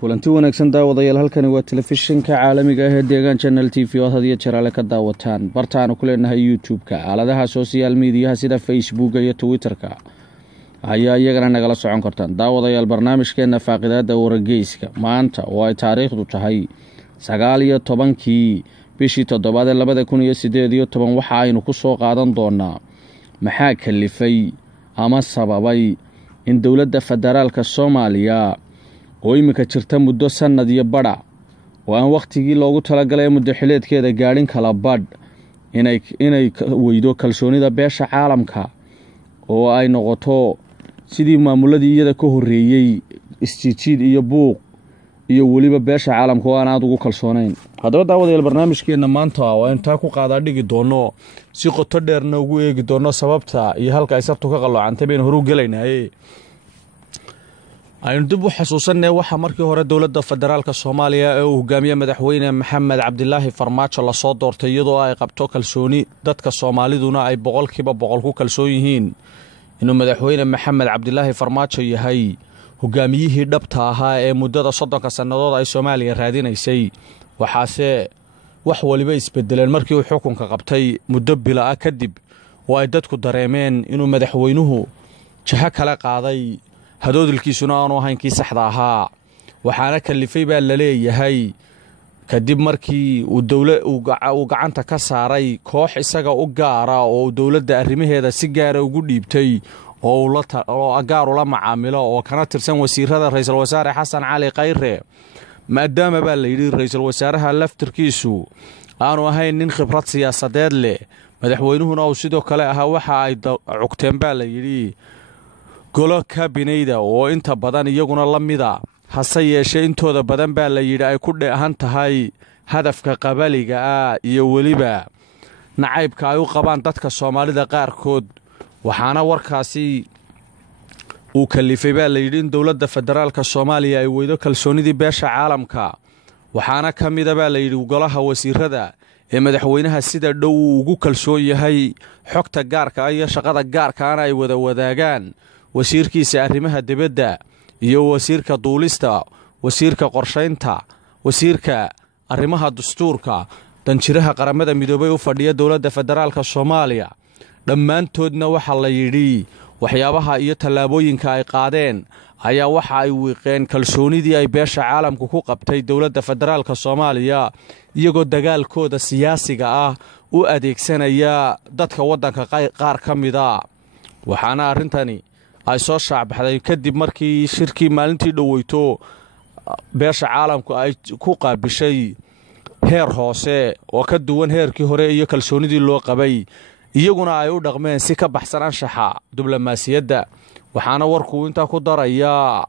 kulanti wanaagsan daawadayaal halkani waa telefishinka caalamiga ah ee deegaan channel TV oo hadiyo jaraale ka daawataan bartaanu ku leenahay YouTube-ka aaladaha social media sida Facebook iyo Twitter-ka ayaa iyagana nagala socon kartaan daawadayaal barnaamijkeena faaqidaada wargeyska maanta oo ay taariikhdu tahay 19 bishii 7 2018 waxa aynu ku soo qaadan doonaa maxaa kalifay ama sababay in dawladda federaalka Soomaaliya oo imika jirta muddo sanad iyo badha oo aan waqtigii loogu talagalay muddo xileedkeeda gaadhin kala badh inay weydo kalsoonida beesha caalamka oo ay noqoto sidii maamuladii iyada ka horeeyay isjiid iyo buuq iyo waliba beesha caalamka oo aan aad ugu kalsoonayn haddaba daawadayaal barnaamijkeena maanta waa inta ku qaada dhigi doono si qoto dheerna ugu eegi doono sababta iyo halka ay sabtu ka qalloocantay been horu galeynay aynu dib u xasuusanay waxa markii hore dawladda federaalka Soomaaliya ee uu hogaamiye madaxweyne Maxamed Cabdilaahi Farmaajo la soo doortay iyadoo ay qabto kalsooni dadka Soomaaliduna ay 100% ku kalsoon yihiin inuu madaxweyne Maxamed Cabdilaahi Farmaajo yahay hogaamiyihii dhabta ahaa ee muddada 30 sanadood ay Soomaaliya raadinaysay waxaase wax waliba isbedeleen markii uu xukunka qabtay muddo bila kadib oo ay dadku dareemeen inuu madaxweynuhu jaha kala qaaday hadoodilkiisuna aanu ahayn kii saxda ahaa waxaana kalifay baa la leeyahay kadib markii uu gacanta ka saaray koox isaga u gaara oo dawladda arrimaheeda si gaar ugu dhiibtay oo gaar ula macaamilo oo kana tirsan wasiirada ra'iisul wasaare Xasan Cali Khayre maadaama baa la yiri ra'iisul wasaaraha laftirkiisu aanu ahayn nin khibrad siyaasadeed leh madaxweynuhuna uu sidoo kale ahaa waxa ay cugteen baa la yiri golo kabineyda oo inta badan iyaguna la mida hase yeeshee intooda badan baa la yiri ay ku dheehan tahay hadafka qabaliga ah iyo waliba nacaybka ay u qabaan dadka Soomaalida qaarkood waxaana warkaasi uu kalifay baa la yiri in dawladda federaalka Soomaaliya ay weydo kalsoonidii beesha caalamka waxaana kamida baa la yiri golaha wasiirada ee madaxweynaha sida dhow ugu kalsoon yahay xogta gaarka iyo shaqada gaarka ay wada wadaagaan wasiirkiisa arrimaha dibadda iyo wasiirka duulista wasiirka qorsheynta wasiirka arrimaha dastuurka danjiraha qaramada midoobay u fadhiya dawladda federaalka Soomaaliya dhammaantoodna waxa la yiri waxyaabaha iyo talaabooyinka ay qaadeen ayaa waxa ay wiiqeen kalsoonidii ay beesha caalamku ku qabtay dawladda federaalka Soomaaliya iyagoo dagaalkooda siyaasiga ah u adeegsanaya dadka wadanka qaar kamida waxaana arintani ay soo shacbaxday kadib markii shirkii maalintii dhaweyto beesha caalamku ay ku qaabishay heer hoose oo ka duwan heerkii hore iyo kalsoonidii loo qabay iyaguna ay u dhaqmeen si ka baxsan anshaxa diblomaasiyadda waxaana warku inta ku daraya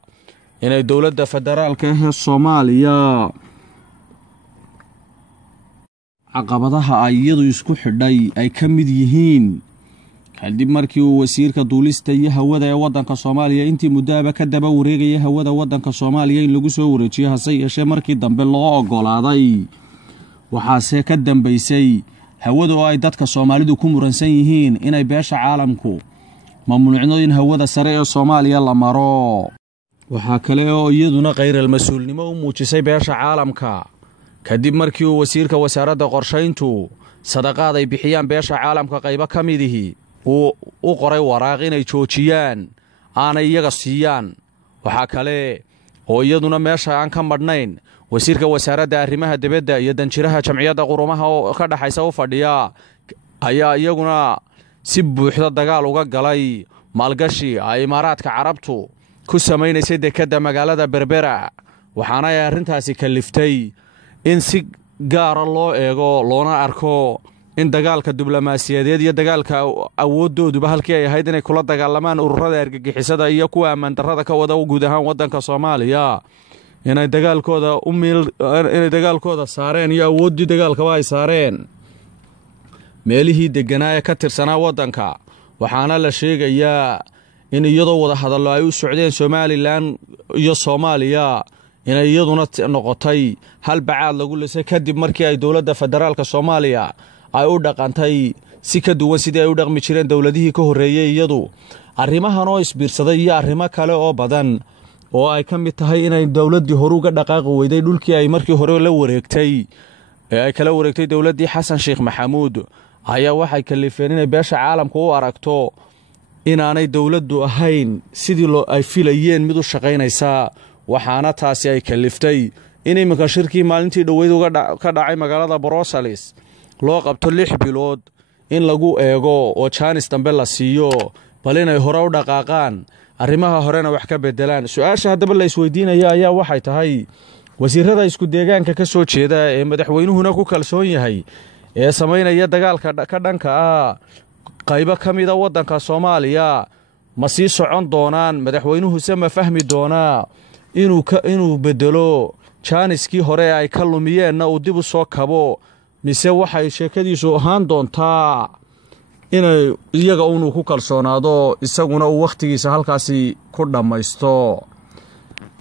inay dawladda federaalka ee Soomaaliya caqabadaha ay iyadu isku xidhay ay ka mid yihiin kadib markii uu wasiirka duulista iyo hawada ee wadanka Soomaaliya intii muddaaba ka daba wareegay hawada wadanka Soomaaliya in lagu soo wareejiyo hase yeeshee markii dambe loo ogolaaday waxaase ka dambeysay hawada oo ay dadka Soomaalidu ku muransan yihiin inay beesha caalamku mamnuucno in hawada sare ee Soomaaliya la maro waxa kale oo iyaduna qeyral mas'uulnimo u muujisay beesha caalamka kadib markii uu wasiirka wasaaradda qorsheyntu sadaqaad ay bixiyaan beesha caalamka qaybo kamidii u qoray waraaq inay joojiyaan aanay iyaga siiyaan waxa kale oo iyaduna meesha aan ka madhnayn wasiirka wasaaradda arrimaha dibadda iyo danjiraha jamciyadda qurumaha oo ka dhaxaysa u fadhiya ayaa iyaguna si buuxda dagaal uga galay maalgashi ay Imaaraadka Carabtu ku sameeynaysa dekada magaalada Berbera waxaana ay arintaasi kaliftay in si gaar loo eego loona arko in dagaalka diblomaasiyadeed iyo dagaalka awoodooduba halkii ay ahayd inay kula dagaalamaan ururada argagixisada iyo kuwa ammaan darrada ka wada guud ahaan wadanka Soomaaliya inay dagaalkooda saareen iyo awoodii dagaalka ay saareen meelihii deganaa ka tirsanaa wadanka waxaana la sheegayaa in iyadoo wada hadallo ay u socdeen Somaliland iyo Soomaaliya inay iyaduna noqotay hal bacaad lagu lisay kadib markii ay dawladda federaalka Soomaaliya ay u dhaqantay si ka duwan sidii ay u dhaqmi jireen dawladihii ka horeeyay iyadu arrimahan oo isbiirsaday iyo arrimo kale oo badan oo ay ka mid tahay inay dowladdii hore uga dhaqaaqi weyday dhulkii ay markii hore la wareegtay ee ay kala wareegtay dowladdii xasan sheekh maxamuud ayaa waxay kalifeen inay beesha caalamku u aragto inaanay dowladdu ahayn sidii ay filayeen mid u shaqaynaysaa waxaana taasi ay kaliftay in iminka shirkii maalintii dhoweyd ka dhacay magaalada Brussels loo qabto 6 bilood in lagu eego oo jaanis dambe la siiyo bal inay hore u dhaqaaqaan arrimaha horena wax ka bedelaan su'aasha haddaba la isweydiinaya ayaa waxay tahay wasiirada isku deegaanka ka soo jeeda ee madaxweynuhuna ku kalsoon yahay ee sameynaya dagaalka ka dhanka ah qaybo ka mid ah waddanka Soomaaliya ma sii socon doonaan madaxweynuhu ma fahmi doonaa inuu bedelo jaaniskii hore ay ka lumiyeenna uu dib u soo kabo mise waxay sheekadiisu ahaan doontaa inay iyaga uu ku kalsoonaado isaguna uu waqtigiisa halkaasi ku dhamaysto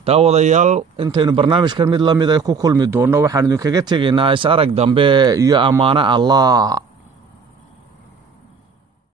daawadayaal intaynu barnaamijkan mid la mid ah ku kulmi doono waxaan idin kaga tegaynaa is arag dambe iyo amaano Allah